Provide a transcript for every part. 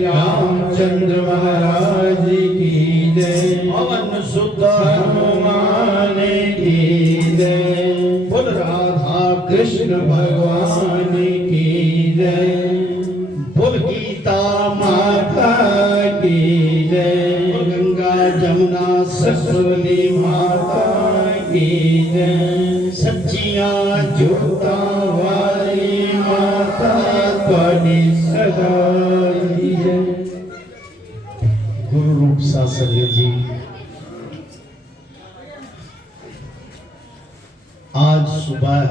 रामचंद्र महाराज की जय। पवन सुत हनुमान की जय। बोल राधा कृष्ण भगवान की जय। बोल गीता माता की जय। बोल गंगा जमुना सरस्वती माता की जय। सच्चियां जोता वाली माता त्वाडी सदा गुरु रूप सासंग जी। आज सुबह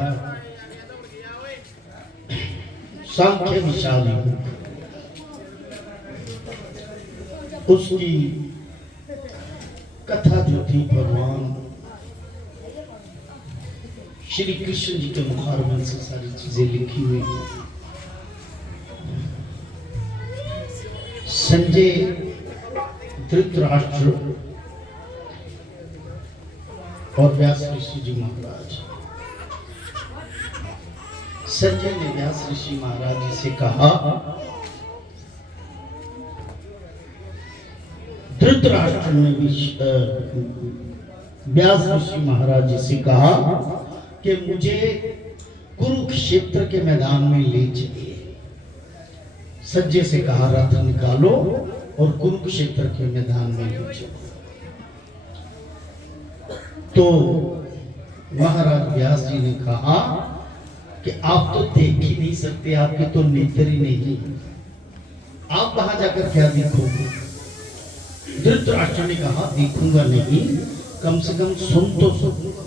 सांख्य विशाली उसकी कथा जो थी भगवान श्री कृष्ण जी के मुखारबिंद से सारी चीजें लिखी हुई। संजय धृतराष्ट्र और व्यास ऋषि जी महाराज। संजय ने व्यास ऋषि महाराज जी से कहा, धृतराष्ट्र ने व्यास ऋषि महाराज जी से कहा कि मुझे कुरुक्षेत्र के मैदान में ले चलिए। संजय से कहा रथ निकालो और कुरुक्षेत्र के मैदान में ले चलो। तो महाराज व्यास जी ने कहा कि आप तो देख ही नहीं सकते, आपके तो नेत्र ही नहीं, आप वहां जाकर क्या देखोगे? धृतराष्ट्र ने कहा देखूंगा नहीं, कम से कम सुन तो सकूंगा।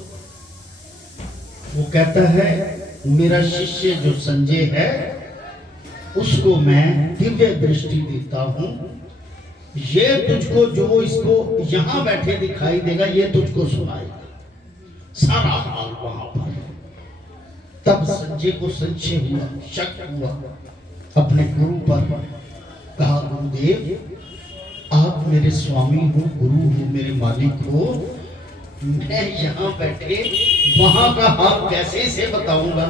वो कहता है मेरा शिष्य जो संजय है उसको मैं दिव्य दृष्टि देता हूं, ये तुझको जो इसको यहां बैठे दिखाई देगा ये तुझको सुनाएगा सारा हाल वहां पर। तब संजय को संशय हुआ, शक हुआ अपने गुरु पर। कहा गुरुदेव आप मेरे स्वामी हो, गुरु हो, मेरे मालिक हो, मैं यहां बैठे वहां का हाल कैसे से बताऊंगा?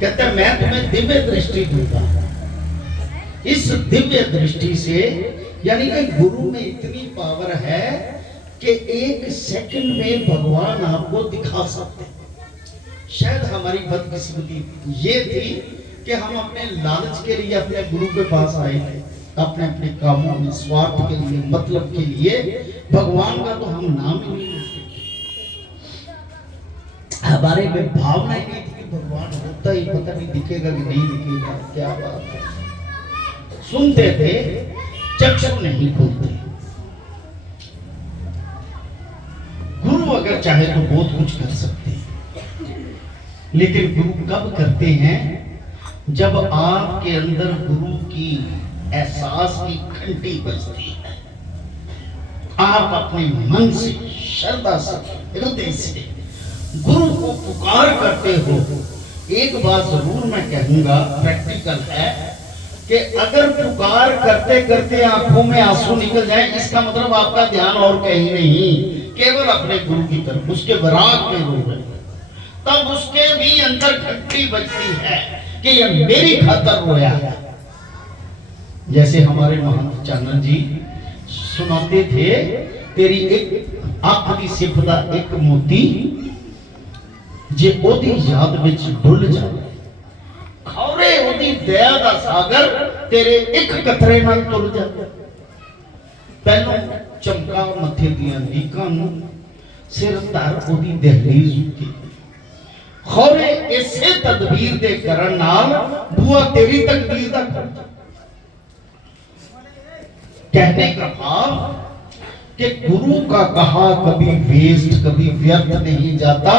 कहता मैं तुम्हें दिव्य दृष्टि दूंगा, इस दिव्य दृष्टि से यानी कि गुरु में इतनी पावर है कि एक सेकंड में भगवान आपको दिखा सकते हैं। शायद हमारी बदकिस्मती ये थी कि हम अपने लालच के लिए अपने गुरु के पास आए थे, अपने अपने कामों में स्वार्थ के लिए, मतलब के लिए। भगवान का तो हम नाम ही नहीं लेते, हमारे में भावना ही नहीं थी कि भगवान होता ही पता नहीं दिखेगा कि नहीं दिखेगा। क्या बात है, सुनते थे, चक्षु नहीं खोलते। गुरु अगर चाहे तो बहुत कुछ कर सकते हैं, लेकिन गुरु कब करते हैं? जब आपके अंदर गुरु की एहसास की घंटी बजती है, आप अपने मन से, श्रद्धा से, हृदय से गुरु को पुकार करते हो। एक बात जरूर मैं कहूंगा, प्रैक्टिकल है, कि अगर पुकार करते करते आंखों में आंसू निकल जाए, इसका मतलब आपका ध्यान और कहीं नहीं, केवल अपने गुरु की तरफ, उसके विराग में रो रहे, तब उसके भी अंदर घंटी बजती है कि ये मेरी खातर रोया है। जैसे हमारे महंत चानन जी सुनाते थे, तेरी एक आखिरी सिफदा एक मोती जे ओदी याद विच डुल जावे, खौरे ओदी दया दा सागर तेरे एक कतरे नाल तुर जावे। पहलों चमका मथे दियां लीकां नूं सिर धर ओदी दहलीज उते, खौरे इसे तदबीर दे करन नाल बुआ तेरी तकदीर दा खुल। कहने का भाव कि गुरु का कहा कभी वेस्ट, कभी व्यर्थ नहीं जाता,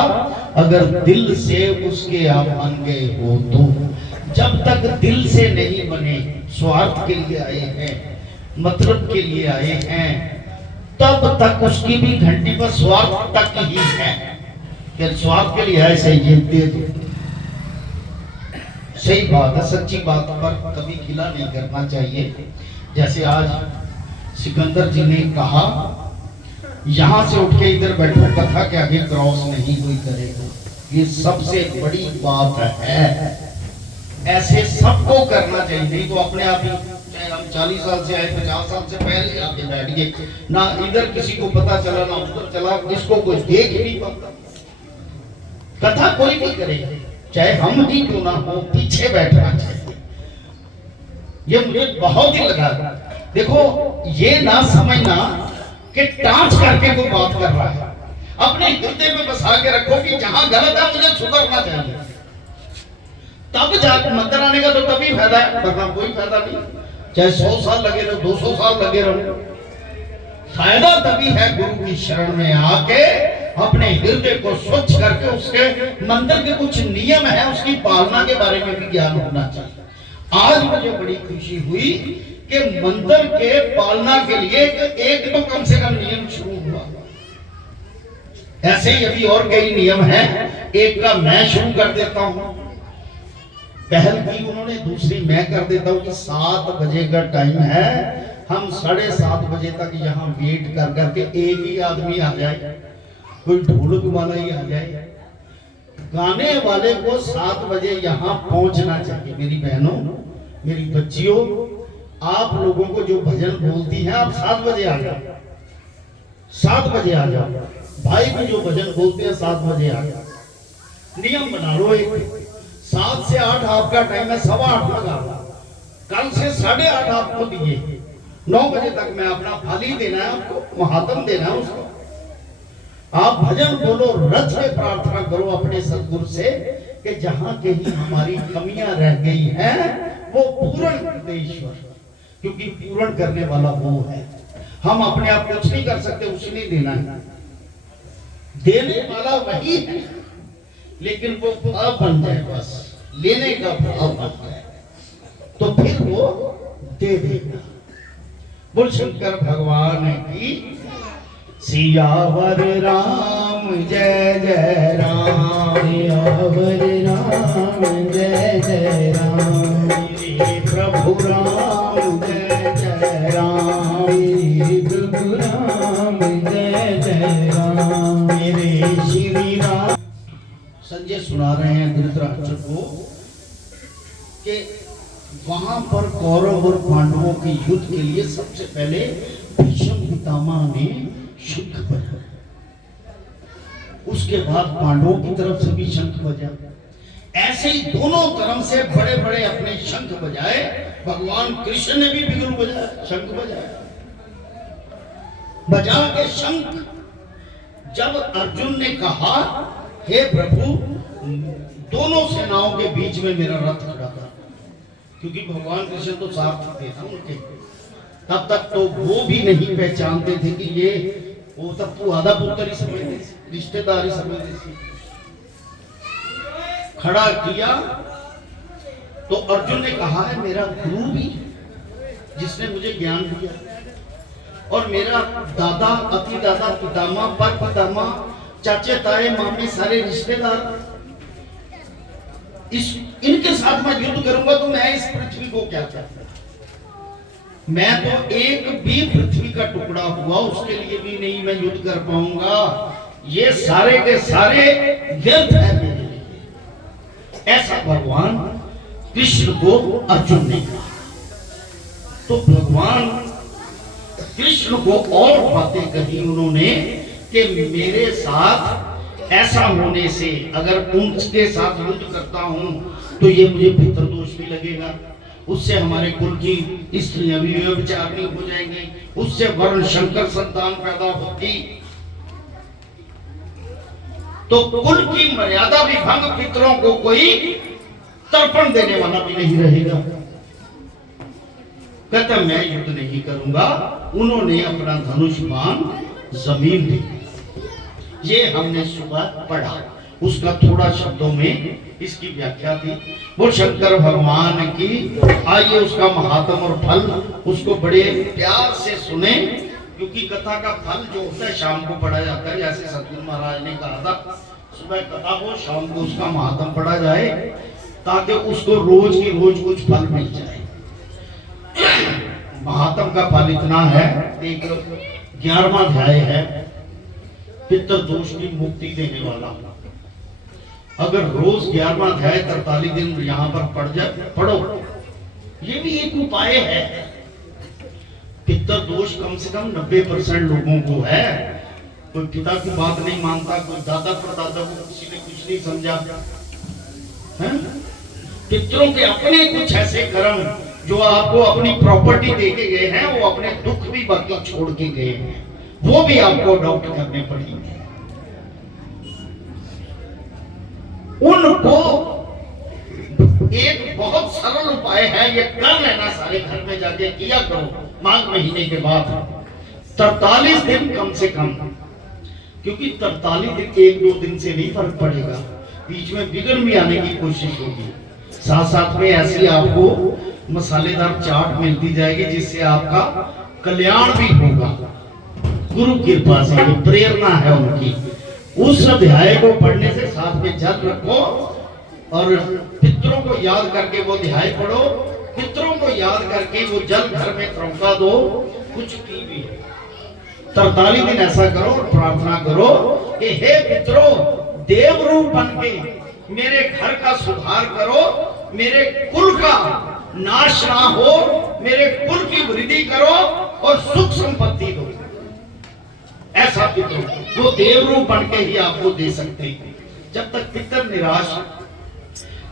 अगर दिल से उसके आप मान गए हो तो। जब तक दिल से नहीं बने, स्वार्थ के लिए आए हैं, मतलब के लिए आए हैं, तब तक उसकी भी घंटी पर स्वार्थ तक ही है। फिर स्वार्थ के लिए ऐसे ये दे दो, सही बात है, सच्ची बात पर कभी खिला नहीं करना चाहिए। जैसे आज सिकंदर जी ने कहा, यहां से उठ के इधर बैठो, कथा के आगे क्रॉस नहीं कोई करेगा, ये सबसे बड़ी बात है। ऐसे सबको करना चाहिए, नहीं तो अपने आप ही, चाहे हम 40 साल से आए, 50 साल से पहले आके बैठ गए, ना इधर किसी को पता चला ना उधर चला, इसको कोई देख ही नहीं पाता। कथा कोई भी करे, चाहे हम ही क्यों ना हो, पीछे बैठना चाहिए। ये मुझे बहुत ही लगा। देखो, ये ना समझना कि टांच करके कोई बात कर रहा है, अपने हृदय में बसा के रखो कि जहां गलत है मुझे सुधरना चाहिए, तब जाकर मंदिर आने का तो तभी फायदा है, वरना कोई फायदा नहीं। चाहे 100 साल लगे रहो, 200 साल लगे रहो, फायदा तभी है गुरु की शरण में आके अपने हृदय को स्वच्छ करके। उसके मंदिर के कुछ नियम है, उसकी पालना के बारे में भी ज्ञान होना चाहिए। आज मुझे बड़ी खुशी हुई कि मंदिर के पालना के लिए एक तो कम से कम नियम शुरू हुआ। ऐसे ही अभी और कई नियम हैं, एक का मैं शुरू कर देता हूं, पहल की उन्होंने, दूसरी मैं कर देता हूं कि 7 बजे का टाइम है, हम 7:30 बजे तक यहाँ वेट कर करके एक ही आदमी आ जाए, कोई ढोलक वाला ही आ जाए, गाने वाले को 7 बजे यहाँ पहुंचना चाहिए। मेरी बहनों, मेरी बच्चियों, आप लोगों को जो भजन बोलती हैं, आप 7 बजे आ जाओ, 7 बजे आ जाओ। भाई भी जो भजन बोलते हैं 7 बजे आ जाओ। नियम बना लो एक, 7 से 8 आपका टाइम है, 8:15 लगा, कल से 8:30 आपको दिए, 9 बजे तक मैं अपना फाली देना है, आपको महात्म देना है उसको। आप भजन बोलो, रच के प्रार्थना करो अपने सदगुरु से कि जहां कहीं हमारी कमियां रह गई हैं वो पूर्ण कर ईश्वर, क्योंकि पूर्ण करने वाला वो है। हम अपने आप कुछ नहीं कर सकते, उसने देना है, देने वाला वही है, लेकिन वो भाव बन जाए, बस लेने का भाव बन जाए तो फिर वो दे देगा। बोल शंकर भगवान की सियावर राम जय जय राम, सियावर राम जय जय राम, प्रभु राम जय जय राम, प्रभु राम जय जय राम, मेरे श्री राम। संजय सुना रहे हैं धृतराष्ट्र को कि वहां पर कौरव और पांडवों के युद्ध के लिए सबसे पहले भीष्म पितामह ने शंख बजाया, उसके बाद पांडवों की तरफ से भी शंख बजा। ऐसे ही दोनों तरफ से बड़े बड़े अपने शंख बजाए। भगवान कृष्ण ने भी बिगुल बजाया, शंख बजाया। बजा के शंख जब अर्जुन ने कहा, हे प्रभु, दोनों सेनाओं के बीच में मेरा रथ खड़ा था, क्योंकि भगवान कृष्ण तो सारथी थे ना उनके, तब तक तो वो भी नहीं पहचानते थे कि ये वो तब तो आधा पुत्र ही समझते, रिश्तेदारी समझते थे। खड़ा किया तो अर्जुन ने कहा, है मेरा गुरु भी जिसने मुझे ज्ञान दिया, और मेरा दादा, अति दादा, पितामह, पर पितामह, चाचे ताए मामे सारे रिश्तेदार, इनके साथ मैं युद्ध करूंगा तो मैं इस पृथ्वी को क्या करता, मैं तो एक भी पृथ्वी का टुकड़ा हुआ उसके लिए भी नहीं मैं युद्ध कर पाऊंगा, ये सारे के सारे व्यर्थ है मेरे लिए। ऐसा भगवान कृष्ण को अर्जुन ने कहा। तो भगवान कृष्ण को और बातें कही उन्होंने कि मेरे साथ ऐसा होने से, अगर उनके साथ युद्ध करता हूं तो ये मुझे पितृदोष भी लगेगा, उससे हमारे कुल की स्त्रियां भी व्यभिचारिणी हो जाएंगी, उससे वर्ण शंकर संतान पैदा होगी, तो कुल की मर्यादा भी भंग, पितरों को कोई तर्पण देने वाला भी नहीं रहेगा। कहता मैं युद्ध नहीं करूंगा। उन्होंने अपना धनुष बाण जमीन दी। ये हमने सुबह पढ़ा, उसका थोड़ा शब्दों में इसकी व्याख्या थी। वो शंकर भगवान की, आइए उसका महात्म और फल उसको बड़े प्यार से सुने, क्योंकि कथा का फल जो होता है शाम को पढ़ा जाता है। जैसे सतगुरु महाराज ने कहा था, सुबह कथा हो, शाम को उसका महात्म पढ़ा जाए, ताकि उसको रोज की रोज कुछ फल मिल जाए। महात्म का फल इतना है, एक 11वां अध्याय है, पितृ दोष की मुक्ति देने वाला। अगर रोज 11वां अध्याय 43 दिन यहाँ पर पढ़ो, ये भी एक उपाय है। पितृ दोष कम से कम 90% लोगों को है। कोई पिता की बात नहीं मानता, कोई दादा परदादा को किसी ने कुछ नहीं समझा है? पितरों के अपने कुछ ऐसे कर्म जो आपको अपनी प्रॉपर्टी देके गए हैं, वो अपने दुख भी बाकी छोड़ के गए हैं, वो भी आपको अडॉप्ट करने पड़ेंगे। उनको एक बहुत सरल उपाय है, ये कर लेना, सारे घर में जाके किया करो माघ महीने के बाद 43 दिन कम से कम, क्योंकि 43 दिन 1-2 दिन से नहीं फर्क पड़ेगा, बीच में विघ्न भी आने की कोशिश होगी। साथ साथ में ऐसी आपको मसालेदार चाट मिलती जाएगी जिससे आपका कल्याण भी होगा। गुरु कृपा से जो प्रेरणा है उनकी, उस अध्याय को पढ़ने से साथ में जल रखो और पितरों को याद करके वो अध्याय पढ़ो, पितरों को याद करके वो जल घर में त्रौका दो, कुछ की भी 43 दिन ऐसा करो और प्रार्थना करो कि हे पितरों, देव रूप बन के मेरे घर का सुधार करो, मेरे कुल का नाश ना हो, मेरे कुल की वृद्धि करो और सुख संपत्ति दो। ऐसा पितरों वो देव रूप बन के ही आपको दे सकते हैं। जब तक पितर निराश,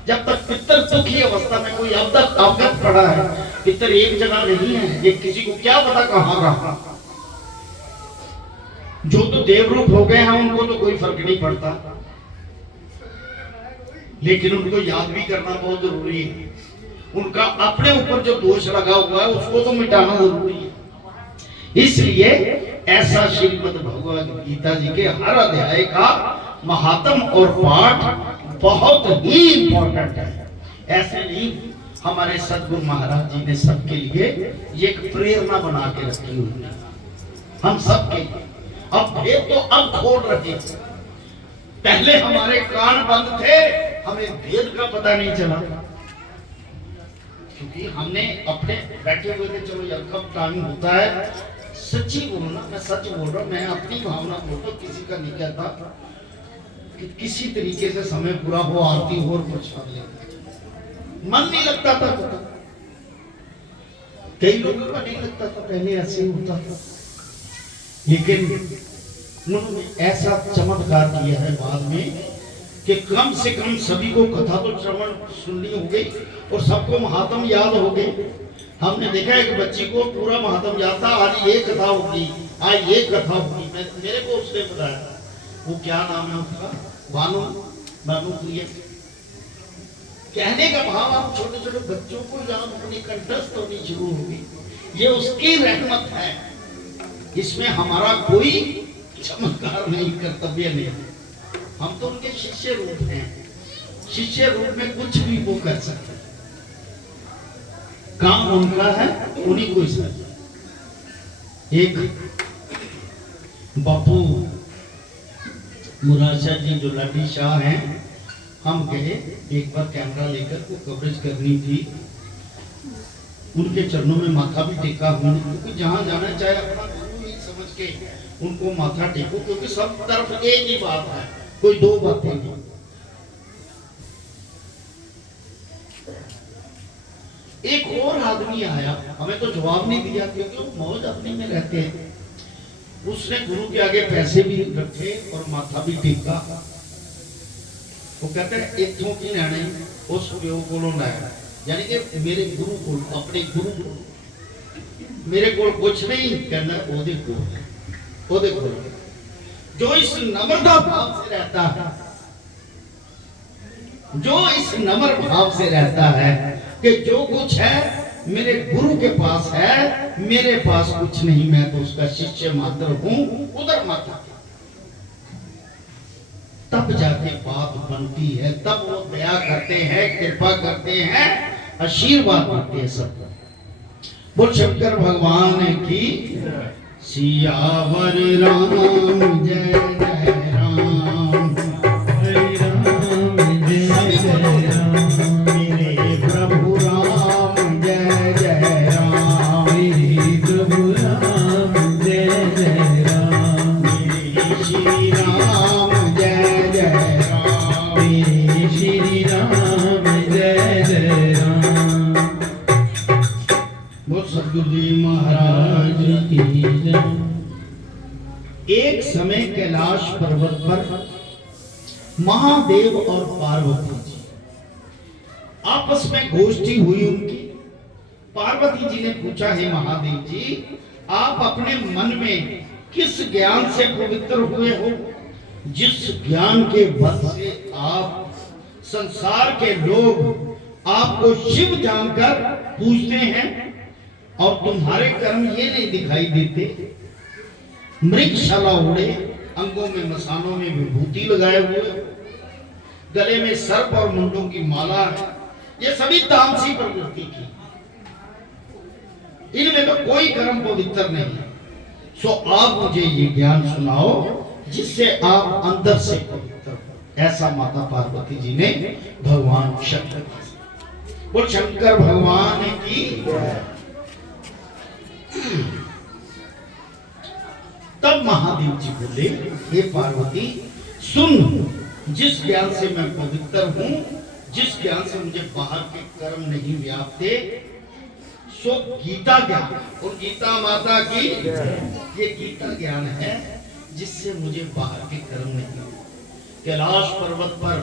जब तक पितर दुखी अवस्था में कोई अब तक अवगत पड़ा है, पितर एक जगह नहीं है, ये किसी को क्या पता कहां रहा। जो तो देव रूप हो गए हैं उनको तो कोई फर्क नहीं पड़ता, लेकिन उनको याद भी करना बहुत जरूरी है। उनका अपने ऊपर जो दोष लगा हुआ है उसको तो मिटाना जरूरी है। इसलिए ऐसा श्रीमद् भगवद गीता जी के हर अध्याय का महात्म और पाठ बहुत ही इंपॉर्टेंट है। ऐसे नहीं, हमारे सतगुरु महाराज जी ने सबके लिए एक प्रेरणा बना के रखी हुई है, हम सबके। अब भेद तो अब खोल रहे थे, पहले हमारे कान बंद थे, हमें भेद का पता नहीं चला, क्योंकि हमने अपने बैठे हुए थे, चलो यार कब टाइम होता है, सच्ची बोलना, मैं सच बोल रहा हूँ, मैं अपनी भावना बोल रहा हूँ, किसी का नहीं कहता कि किसी तरीके से समय पूरा हो, आरती हो और प्रसाद ले, मन नहीं लगता था। कई लोगों को नहीं लगता था पहले ऐसे ही होता था, लेकिन उन्होंने ऐसा चमत्कार किया है बाद में कि कम से कम सभी को कथा तो श्रवण सुननी हो गई और सबको महात्म याद हो गए। हमने देखा एक बच्ची को पूरा महात्म याद था, आज ये कथा होगी, आज ये कथा होगी। मेरे को उसने बताया, वो क्या नाम है उसका, बानू प्रिय। कहने का भाव आप छोटे छोटे बच्चों को जहां अपनी कंठस्थ होनी शुरू होगी, ये उसकी रहमत है, इसमें हमारा कोई चमत्कार नहीं, कर्तव्य नहीं। हम तो उनके शिष्य रूप हैं, शिष्य रूप में कुछ भी वो कर सकते हैं, काम उनका है, उन्हीं को इसमें। एक बापू मुराशा जी जो लाठी शाह हैं, हम गए एक बार कैमरा लेकर को कवरेज करनी थी, उनके चरणों में माथा भी टेका हमने, क्योंकि जहां जाना चाहे अपना गुरु ही समझ के उनको माथा टेको, क्योंकि सब तरफ एक ही बात है, कोई दो बातें नहीं। एक और आदमी आया, हमें तो जवाब नहीं दिया क्योंकि वो मौज अपने में रहते हैं। उसने गुरु के आगे पैसे भी रखे और माथा भी टेका। वो कहते हैं इथों की लैने उस प्यो कोलों लाया, यानी कि मेरे गुरु को, अपने गुरु को, मेरे को कुछ नहीं कहना, ओदे को जो इस नम्रता भाव से रहता है, जो इस नम्र भाव से रहता है कि जो कुछ है मेरे गुरु के पास है, मेरे पास कुछ नहीं, मैं तो उसका शिष्य मात्र हूं, उधर माता, तब जाके बात बनती है, तब वो दया करते हैं, कृपा करते हैं, आशीर्वाद देते हैं सब। बोल शंकर भगवान की सियावर राम जय जय राम, हरे राम जय जय राम, मेरे प्रभु राम जय जय राम, मेरे प्रभु राम जय जय राम, मेरे श्री राम जय जय राम, मेरे श्री राम जय जय राम। बोल सद्गुरुदेव महाराज की जय। एक समय कैलाश पर्वत पर महादेव और पार्वती जी आपस में गोष्ठी हुई उनकी। पार्वती जी ने पूछा, हे महादेव जी, आप अपने मन में किस ज्ञान से पवित्र हुए हो, जिस ज्ञान के बल से आप संसार के लोग आपको शिव जानकर पूजते हैं, और तुम्हारे कर्म ये नहीं दिखाई देते, मृगशाला उड़े, अंगों में मसानों में विभूति लगाए हुए, गले में सर्प और मुंडों की माला है, ये सभी तामसी प्रवृत्ति की, इनमें तो कोई कर्म पवित्र नहीं है। सो आप मुझे ये ज्ञान सुनाओ जिससे आप अंदर से पवित्र हो। ऐसा माता पार्वती जी ने भगवान शंकर, बोल शंकर भगवान की। तब महादेव जी बोले, हे पार्वती सुन, जिस ज्ञान से मैं पवित्र हूं, जिस ज्ञान से मुझे बाहर के कर्म नहीं व्यापते, सो गीता ज्ञान, और गीता माता की ये गीता ज्ञान है जिससे मुझे बाहर के कर्म नहीं। कैलाश पर्वत पर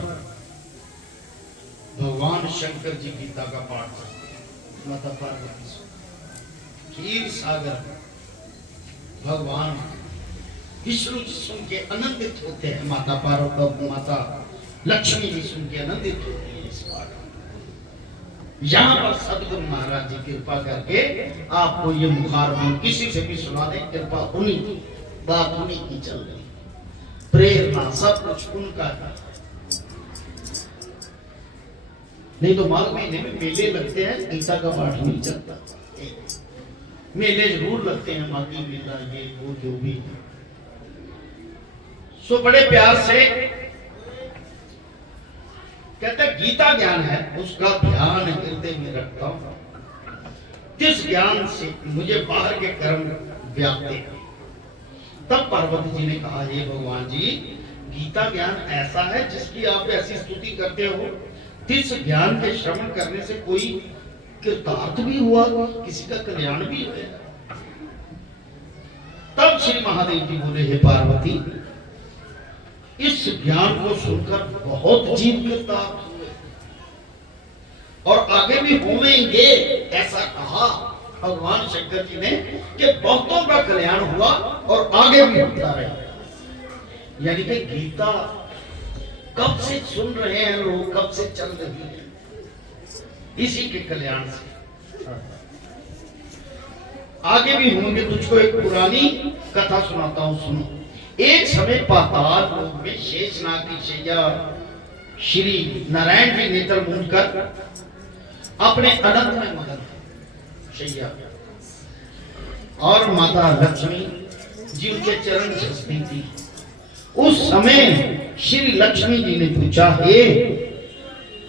भगवान शंकर जी गीता का पाठ करते, माता पार्वती खीर सागर भगवान विष्णु जी सुन के आनंदित होते हैं, माता पार्वती, माता लक्ष्मी जी सुन के आनंदित होती है इस पाठ। यहाँ पर सदगुरु महाराज जी कृपा करके आपको ये मुखारबिन किसी से भी सुना दे, कृपा उन्हीं की, बात उन्हीं की चल रही, प्रेरणा सब कुछ उनका है। नहीं तो माघ महीने में मेले लगते हैं, गीता का पाठ नहीं चलता। मेले जरूर लगते हैं, माघी मेला ये वो जो भी। सो बड़े प्यार से कहते गीता ज्ञान है, उसका ध्यान हृदय में रखता हूं, जिस ज्ञान से मुझे बाहर के कर्म व्यापते। तब पार्वती जी ने कहा, हे भगवान जी, गीता ज्ञान ऐसा है जिसकी आप ऐसी स्तुति करते हो, जिस ज्ञान के श्रवण करने से कोई कृतार्थ भी हुआ, किसी का कल्याण भी हुआ। तब श्री महादेव जी बोले, हे पार्वती, इस ज्ञान को सुनकर बहुत जीव कृतार्थ हुए और आगे भी होंगे, ऐसा कहा भगवान शंकर जी ने कि बहुतों का कल्याण हुआ और आगे भी होता रहे। यानी कि गीता कब से सुन रहे हैं लोग, कब से चल रही है, इसी के कल्याण से। आगे भी होंगे। तुझको एक पुरानी कथा सुनाता हूं, सुनो। एक समय पाताल लोक में शेषनाग की शैया श्री नारायण जी नेत्र मूंद कर अपने अनंत में मगन शैया, और माता लक्ष्मी जी उनके चरण झसती थी। उस समय श्री लक्ष्मी जी ने पूछा, हे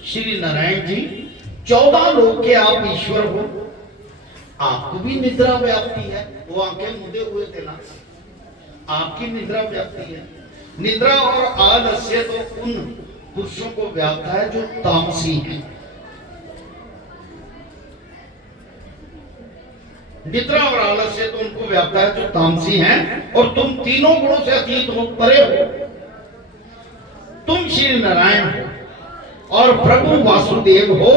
श्री नारायण जी, 14 लोक के आप ईश्वर हो, आपको भी निद्रा व्याप्ति है? वो आंखें मुदे हुए थे ना, आपकी निद्रा व्याप्ति है। निद्रा और आलस्य तो उन पुरुषों को व्याप्त है जो तामसी हैं। निद्रा और आलस्य तो उनको व्याप्त है जो तामसी हैं, और तुम तीनों गुणों से अतीत हो, परे हो। तुम श्री नारायण हो और प्रभु वासुदेव हो।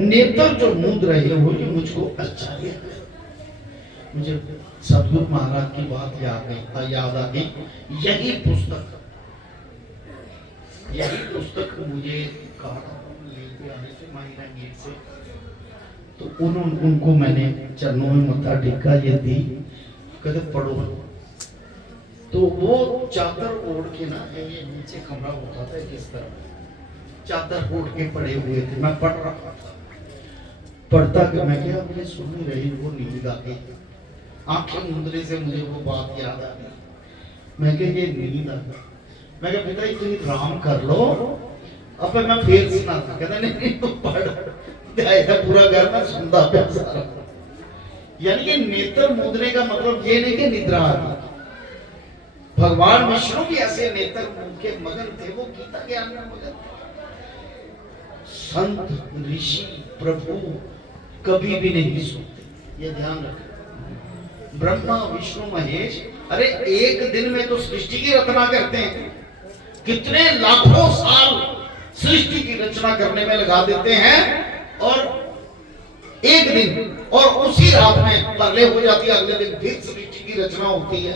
नेत्र जो मूंद रहे हो, ये मुझको आश्चर्य है। मुझे सदगुरु महाराज की बात याद आ गई। यही पुस्तक मुझे लेके आने से माहिरा गेट से, तो उनको मैंने चरणों में मत्था टेका, ये दी, कहते पढ़ो। तो वो चादर ओढ़ के ना, ये नीचे कमरा होता था जिस तरह, चादर ओढ़ के पड़े हुए थे। मैं पढ़ रहा था, पढ़ता कि मैं क्या, मुझे सुन नहीं रही, वो नींद आ गई। आंखें मुंदरे से मुझे वो बात याद आ गई। मैं क्या, ये नींद आ गई। मैं क्या, पिता इतनी आराम कर लो, अब मैं फिर सुनाता। कहता नहीं तो पढ़, ऐसा पूरा घर में सुनता पे सारा। यानी कि नेत्र मूंदने का मतलब ये नहीं कि निद्रा आ गई। भगवान विष्णु भी ऐसे नेत्र मूंद के मगन थे, वो गीता ज्ञान में मगन थे। संत ऋषि प्रभु कभी भी नहीं सोते, ये ध्यान रखें। ब्रह्मा विष्णु महेश, अरे एक दिन में तो सृष्टि की रचना करते हैं, कितने लाखों साल सृष्टि की रचना करने में लगा देते हैं, और एक दिन और उसी रात में पहले हो जाती है, अगले दिन फिर सृष्टि की रचना होती है।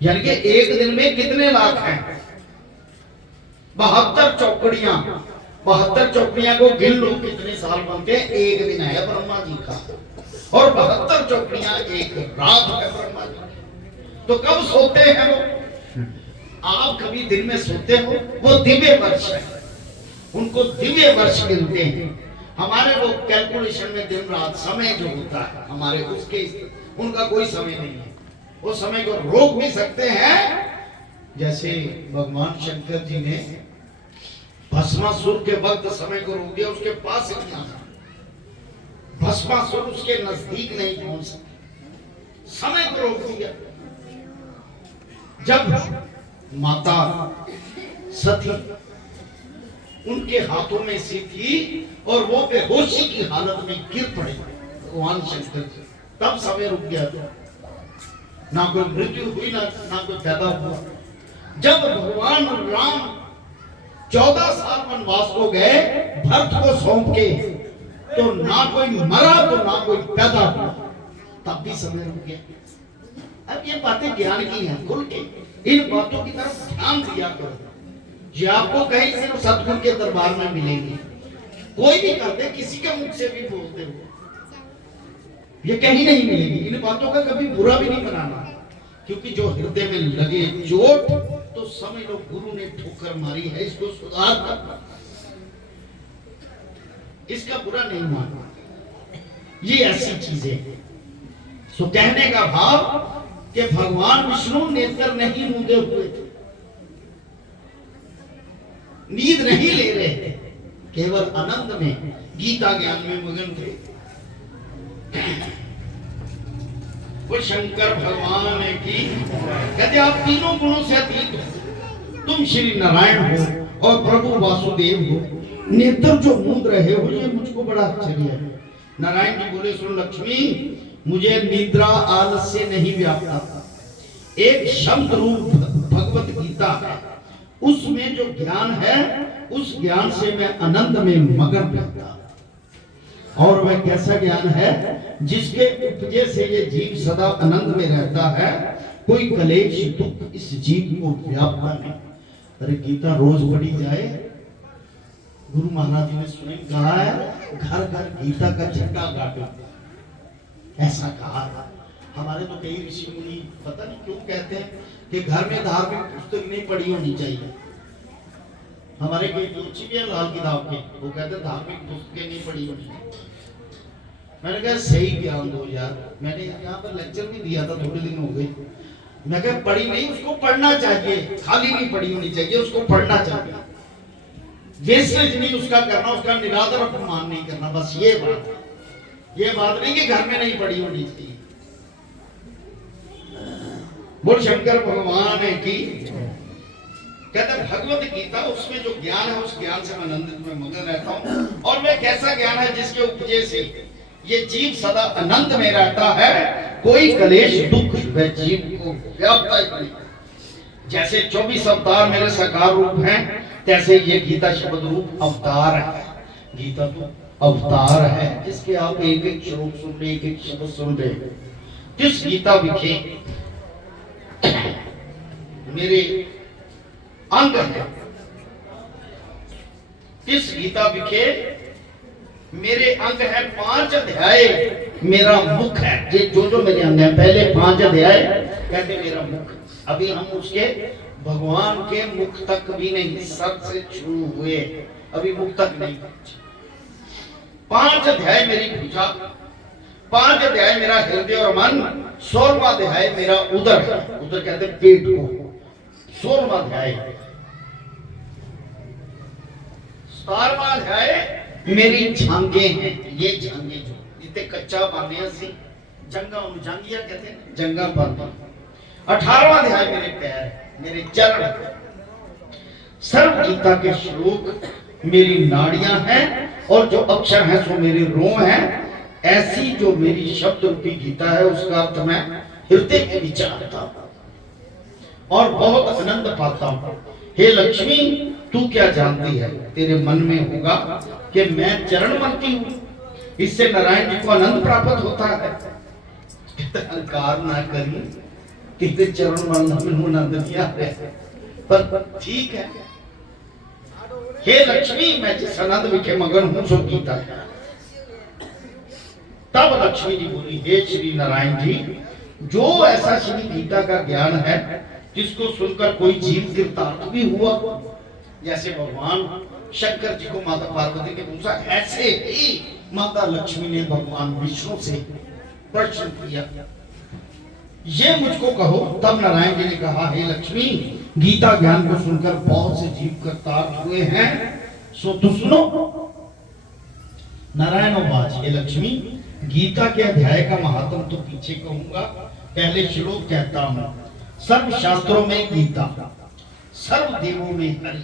यानी कि एक दिन में कितने लाख हैं? 72 चौकड़ियां, 72 चौकड़ियां को गिन लो कितने साल बनते हैं। एक दिन है ब्रह्मा जी का, और 72 चौकड़ियां एक रात है ब्रह्मा जी। तो कब सोते हैं वो? आप कभी दिन में सोते हो? वो दिव्य वर्ष है, उनको दिव्य वर्ष गिनते हैं। हमारे लोग कैलकुलेशन में दिन रात समय जो होता है हमारे, उसके उनका कोई समय नहीं है। वो समय को रोक भी सकते हैं, जैसे भगवान शंकर जी ने भस्मासुर के वक्त समय को रोक दिया, उसके पास ही नहीं आना। भस्मासुर उसके नजदीक नहीं पहुंच सके, समय को रोक दिया। जब माता सती उनके हाथों में सी थी और वो बेहोशी की हालत में गिर पड़े भगवान शंकर जी, तब समय रुक गया था। ना कोई मृत्यु हुई, ना कोई पैदा हुआ। जब भगवान राम 14 साल वनवास को गए भरत को सौंप के, तो ना कोई मरा तो ना कोई पैदा हुआ, तब भी समय रुक गया। अब ये बातें ज्ञान की हैं, खुल के इन बातों की तरफ ध्यान दिया करो। ये आपको कहीं सिर्फ सतगुरु के दरबार में मिलेंगे। कोई भी करते, किसी के मुख से भी बोलते हो, ये कहीं नहीं मिलेगी। इन बातों का कभी बुरा भी नहीं बनाना, क्योंकि जो हृदय में लगे चोट, तो समझ लो गुरु ने ठोकर मारी है, इसको सुधार करना, इसका बुरा नहीं मानना। ये ऐसी चीजें। सो कहने का भाव कि भगवान विष्णु नेत्र नहीं मूंदे हुए थे, नींद नहीं ले रहे थे, केवल आनंद में गीता ज्ञान में मगन थे। वो शंकर भगवान की कहते आप तीनों गुणों से अतीत हो, तुम श्री नारायण हो और प्रभु वासुदेव हो। नेत्र जो मूंद रहे हो, ये मुझको बड़ा आश्चर्य है। नारायण जी बोले, सुन लक्ष्मी, मुझे निद्रा आलस्य नहीं व्यापता। एक शब्द रूप भगवत गीता है, उसमें जो ज्ञान है उस ज्ञान से मैं आनंद में मगन रहता। और वह कैसा ज्ञान है जिसके उपजे से ये जीव सदा आनंद में रहता है, कोई कलेश दुख इस जीव को व्यापता नहीं। अरे गीता रोज पढ़ी जाए, गुरु महाराज जी ने सुने कहा है, घर घर गीता का झंडा गाड़ो, ऐसा कहा है। हमारे तो कई ऋषि मुनि पता नहीं क्यों कहते हैं कि घर में धार्मिक पुस्तक नहीं पढ़ी होनी चाहिए। हमारे कई जोशी भी है लाल किताब के, वो कहते हैं धार्मिक पुस्तकें नहीं पढ़ी होनी चाहिए। मैंने कहा सही ज्ञान दो यार। मैंने यहाँ पर लेक्चर भी दिया था, थोड़े दिन हो गए। मैं कहा पढ़ी नहीं, उसको पढ़ना चाहिए, खाली नहीं पढ़ी होनी चाहिए, उसको पढ़ना चाहिए। वेस्टेज नहीं उसका करना, उसका निरादर अपमान नहीं करना, बस ये बात है। ये बात नहीं कि घर में नहीं पढ़ी होनी चाहिए। बोल शंकर भगवान की। कहते भगवत गीता, उसमें जो ज्ञान है उस ज्ञान से मैं आनंदित में मगन रहता हूँ। और वह कैसा ज्ञान है जिसके उपजे से ये जीव सदा आनंद में रहता है, कोई कलेश दुख वह जीव को व्यापता ही नहीं। जैसे 24 अवतार मेरे साकार रूप हैं, तैसे ये गीता शब्द रूप अवतार है। गीता तो अवतार है जिसके आप एक एक श्लोक सुन रहे, एक एक शब्द सुन रहे। किस गीता विखे मेरे अंग है, किस गीता विखे मेरे अंग है, 5 अध्याय मेरा मुख है। ये जो मेरे अंग है, पहले 5 अध्याय कहते मेरा मुख। अभी हम उसके भगवान के मुख तक भी नहीं, सर से शुरू हुए, अभी मुख तक नहीं। 5 अध्याय मेरी भुजा, 5 अध्याय मेरा हृदय और मन, 16वां अध्याय मेरा उदर। उदर कहते पेट को, 16वां अध्याय। 17वां अध्याय मेरी झांगे हैं। ये झांगे जो जितने कच्चा बांधे सी जंगा, जांगिया कहते हैं, जंगा बांधा। 18वां अध्याय मेरे पैर, मेरे चरण। सर्व गीता के श्लोक मेरी नाड़ियां हैं, और जो अक्षर है सो मेरे रोम हैं। ऐसी जो मेरी शब्द रूपी गीता है, उसका अर्थ मैं हृदय में विचारता हूं और बहुत आनंद पाता हूं। हे लक्ष्मी, तू क्या जानती है, तेरे मन में होगा कि मैं चरण बनती हूँ, इससे नारायण जी को आनंद प्राप्त होता है। अहंकार ना करी, कितने चरण बनना में आनंद दिया है, पर ठीक है। हे लक्ष्मी, मैं जिस आनंद विखे मगन हूं सो गीता है। तब लक्ष्मी जी बोली, हे श्री नारायण जी, जो ऐसा श्री गीता का ज्ञान है जिसको सुनकर कोई जीव कृतार्थ भी हुआ, जैसे भगवान शंकर जी को माता पार्वती ने पूछा, ऐसे ही माता लक्ष्मी ने भगवान विष्णु से प्रश्न किया, ये मुझको कहो। तब नारायण जी ने कहा, हे लक्ष्मी, गीता ज्ञान को सुनकर बहुत से जीव कृतार्थ हुए हैं, सो तू सुनो। नारायण वाच, हे लक्ष्मी, गीता के अध्याय का महात्म तो पीछे कहूंगा, पहले श्लोक कहता हूं। सर्व शास्त्रों में गीता, सर्व देवों में हरि,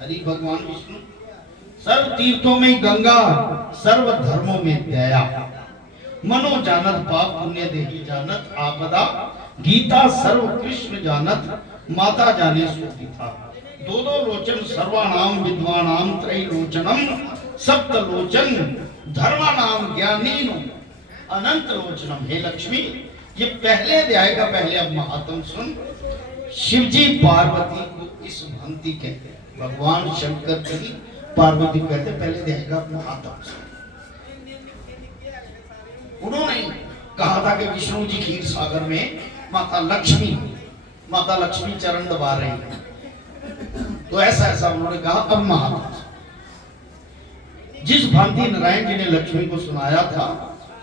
हरि भगवान विष्णु, सर्व तीर्थों में गंगा, सर्व धर्मों में दया, मनो जानत पाप पुण्य देही जानत आपदा, गीता सर्व कृष्ण जानत माता जाने सुखी था। दो लोचन सर्वानाम विद्वानाम त्रैलोचनम, सप्त लोचन धर्मानाम ज्ञानीनो अनंत लोचनम। हे लक्ष्मी, ये पहले अध्याय का पहले अब महात्म सुन। शिवजी पार्वती को इस भक्ति कहते हैं, भगवान शंकर की पार्वती कहते हैं, पहले अध्याय का महात्म सुन। उन्होंने कहा था कि विष्णु जी क्षीर सागर में माता लक्ष्मी चरण दबा रही है, तो ऐसा उन्होंने कहा। अब महात्मा जिस भांति नारायण जी ने लक्ष्मी को सुनाया था,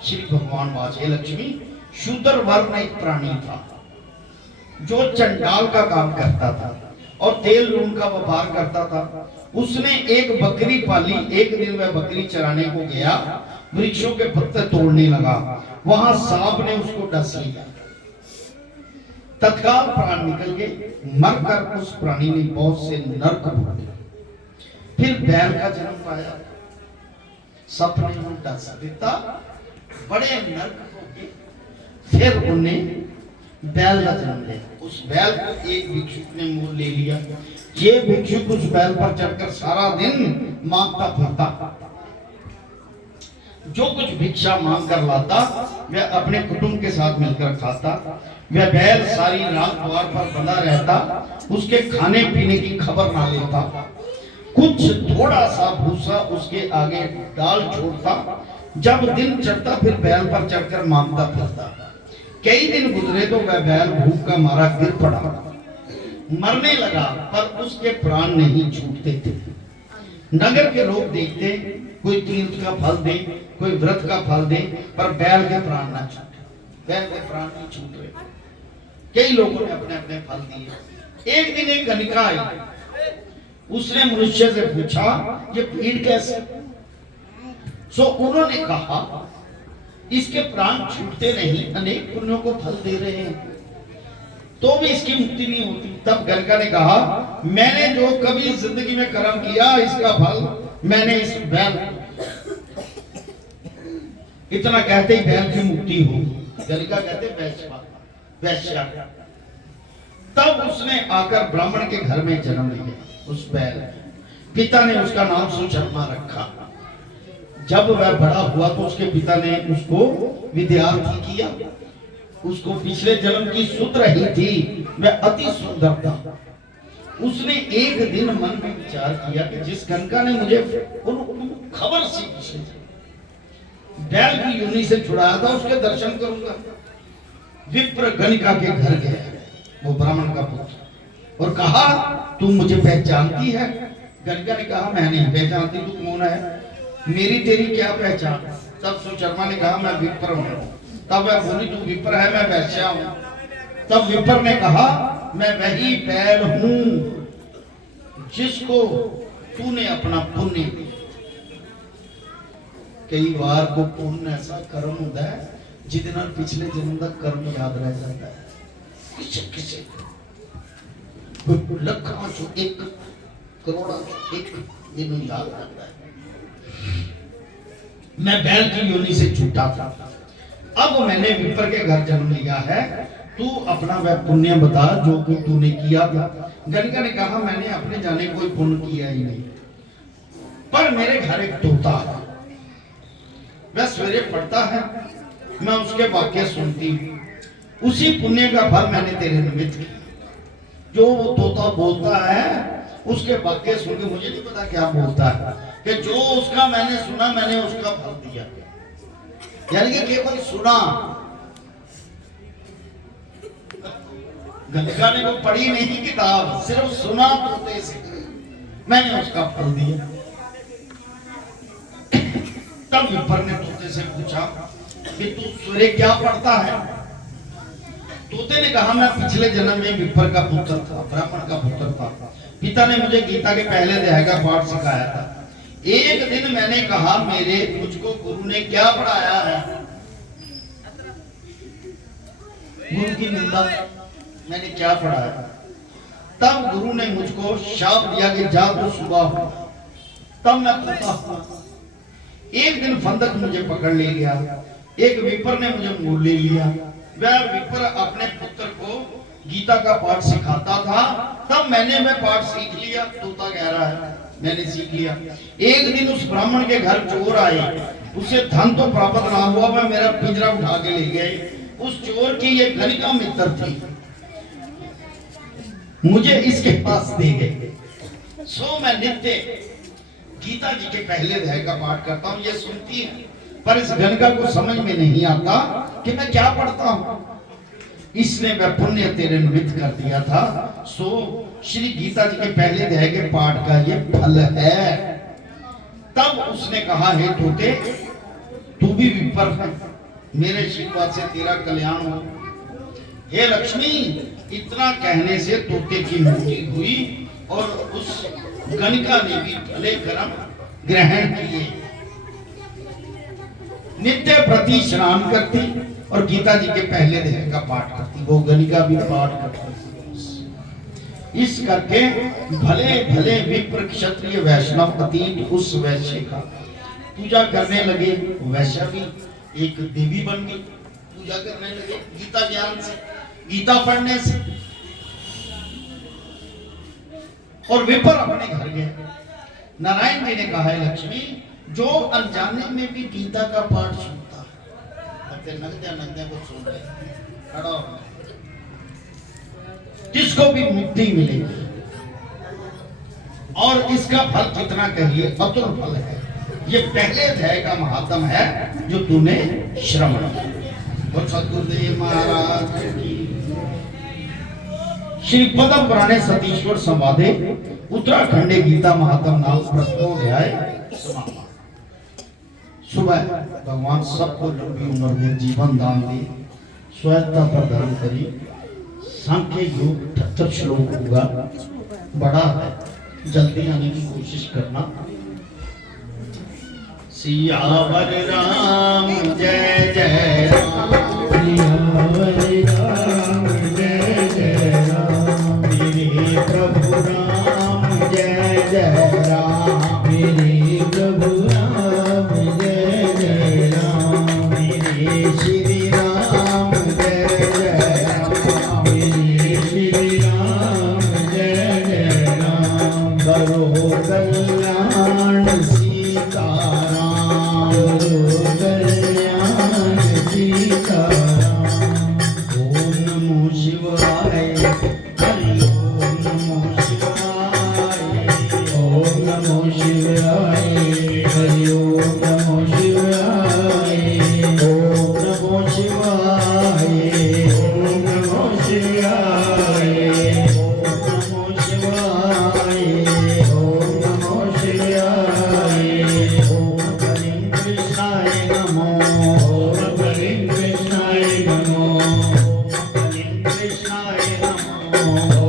श्री भगवान वाच, हे लक्ष्मी, शूद्र वर्ण एक प्राणी था जो चंडाल का काम करता था और तेल लून का व्यापार करता था। उसने एक बकरी पाली। एक दिन वह बकरी चराने को गया, वृक्षों के पत्ते तोड़ने लगा, वहां सांप ने उसको डस लिया। तत्काल प्राण निकल गए, मरकर उस प्राणी ने बहुत से नरक भोगे। फिर बैल का जन्म पाया, सपने में डस दिता, बड़े नरक हो गए। फिर उन्हें बैल का जन्म लिया। उस बैल को एक भिक्षुक ने मोल ले लिया। ये भिक्षुक उस बैल पर चढ़कर सारा दिन मांगता फिरता, जो कुछ भिक्षा मांग कर लाता वह अपने कुटुंब के साथ मिलकर खाता। वह बैल सारी रात द्वार पर बंधा रहता, उसके खाने पीने की खबर ना लेता। कुछ थोड़ा सा भूसा उसके आगे डाल छोड़ता। जब दिन चढ़ता फिर बैल पर चढ़कर मांगता फिरता। कई दिन गुजरे तो वह बैल भूख का मारा गिर पड़ा, मरने लगा, पर उसके प्राण नहीं छूटते थे। नगर के लोग देखते, कोई तीर्थ का फल दे, कोई व्रत का फल दे, पर बैल के प्राण ना छूटे। बैल के प्राण नहीं छूट रहे। कई लोगों ने अपने अपने फल दिए। एक दिन एक गणिका आई, उसने मनुष्य से पूछा ये भीड़ कैसे? सो उन्होंने कहा इसके प्राण छूटते नहीं, अनेक पुण्यों को फल दे रहे हैं, तो भी इसकी मुक्ति नहीं होती। तब गणिका ने कहा मैंने जो कभी जिंदगी में कर्म किया इसका फल मैंने इस बैल, इतना कहते ही बैल की मुक्ति होगी। गणिका कहते वैश्या। तब उसने आकर ब्राह्मण के घर में जन्म लिया। उस बैल, पिता ने उसका नाम सुशर्मा रखा। जब वह बड़ा हुआ तो उसके पिता ने उसको विद्यार्थी किया। उसको पिछले जन्म की सुध रही थी, वह अति सुंदर था। उसने एक दिन मन में विचार किया कि जिस गणिका ने मुझे खबर सी बैल की योनि से छुड़ाया था उसके दर्शन करूंगा। विप्र गणिका के घर गया, वो ब्राह्मण का पुत्र, और कहा तुम मुझे पहचानती है? गणिका ने कहा मैं नहीं पहचानती, तू कौन है? मेरी तेरी क्या पहचान? तब सुशर्मा ने कहा मैं विप्र हूं। तब वह बोली तू विप्र है, मैं वैश्या हूं। तब विप्र ने कहा मैं वही बैल हूं जिसको तूने अपना पुण्य, कई बार को पुण्य ऐसा कर्म होता है जिद नाल पिछले जन्म का कर्म याद रह जाता है। किसे किसे लखों चो एक, करोड़ों चो एक दिन याद रहता है। मैं बैल की योनि से छूटा था, अब मैंने विप्र के घर जन्म लिया है, तू अपना वह पुण्य बता जो कि तूने किया था। गणिका ने कहा मैंने अपने जाने कोई पुण्य किया ही नहीं, पर मेरे घर एक तोता है, वह सवेरे पढ़ता है, मैं उसके वाक्य सुनती हूँ, उसी पुण्य का फल मैंने तेरे निमित्त किया। जो वो तोता बोलता है उसके वाक्य सुन के, मुझे नहीं पता क्या बोलता है, कि जो उसका मैंने सुना मैंने उसका फल दिया। यानी कि केवल सुना, गणिका ने वो पढ़ी नहीं किताब, सिर्फ सुना तोते से, मैंने उसका फल दिया। तब विप्र ने तोते से पूछा कि तू सूर्य क्या पढ़ता है? तोते ने कहा मैं पिछले जन्म में विप्र का पुत्र था, ब्राह्मण का पुत्र था। पिता ने मुझे गीता के पहले अध्याय का पाठ सिखाया था। एक दिन मैंने कहा मेरे मुझको गुरु ने क्या पढ़ाया है? गुरु की निंदा, मैंने क्या पढ़ाया? तब गुरु ने मुझको शाप दिया कि जा तो सुबह हो। तब मैं तोता हुआ। एक दिन फंदक मुझे पकड़ ले गया, एक विप्र ने मुझे मोल ले लिया। वह विप्र अपने पुत्र को गीता का पाठ सिखाता था, तब मैंने वह पाठ सीख लिया। तोता कह रहा है मैंने सीख लिया। एक दिन उस ब्राह्मण के घर चोर आए, उसे धन तो प्राप्त ना हुआ, वह मेरा पिंजरा उठा के ले गए। उस चोर की ये गणिका मित्र थी, मुझे इसके पास दे गए। सो मैं नित्य गीता जी के पहले अध्याय का पाठ करता हूँ, ये सुनती है, पर इस गणिका को समझ में नहीं आता कि मैं क्या पढ़ता हूँ। इसने वह पुण्य तेरे निमित्त कर दिया था, सो श्री गीता जी के पहले अध्याय के पाठ का ये फल है। तब उसने कहा हे तोते, तू भी विप्र है, मेरे आशीर्वाद से तेरा कल्याण हो। हे लक्ष्मी, इतना कहने से तोते की मुक्ति हुई और उस गणिका ने भी भले कर्म ग्रहण किए। नित्य प्रति स्नान करती और गीता जी के पहले अध्याय का पाठ करती, वो गणिका भी पाठ करती। इस करके भले भले विप्र क्षत्रिय वैष्णव अतीत उस वैश्य का पूजा करने लगे, वैसा भी एक देवी बन गई। पूजा करने लगे गीता ज्ञान से, गीता पढ़ने से। और विपर अपने घर गए। नारायण जी ने कहा है लक्ष्मी, जो अनजाने में भी गीता का पाठ सुनता है, नगदे को सुन रहे, खड़ा हो, जिसको भी मुक्ति मिलेगी। और इसका फल कितना कहिए, अतुल फल है। ये पहले अध्याय का महात्म है जो तूने श्रवण किया। और सद्गुरुदेव महाराज की श्री पद्म पुराणे सतीश्वर संवादे उत्तराखंडे गीता महात्म नाम प्रथम अध्याय समापन। सुबह भगवान सबको लंबी उम्र में जीवन दान दे, स्वायत्ता पर धर्म करी। सांख्य योग 78 श्लोक होगा, बड़ा है, जल्दी आने की कोशिश करना। सियावर राम जय जय राम, सियावर राम जय जय राम, मेरे प्रभु राम जय जय राम, मेरे प्रभु राम जय जय राम, मेरे श्री राम जय जय राम, मेरे श्री राम जय जय राम, करो कल्याण सीताराम, करो कल्याण सीताराम। ओम नमो शिवाय, हरि ओम नमो शिवाय, ओम नमो शिवाय, हरि ओम नमो शिवाय, ओम नमो शिवाय, ओम नमो शिवाय, ओम नमो शिवाय, ओम नमो शिवाय, ओम हरिं कृष्णाय नमो, ओम हरिं कृष्णाय नमो, ओम हरिं कृष्णाय नमो।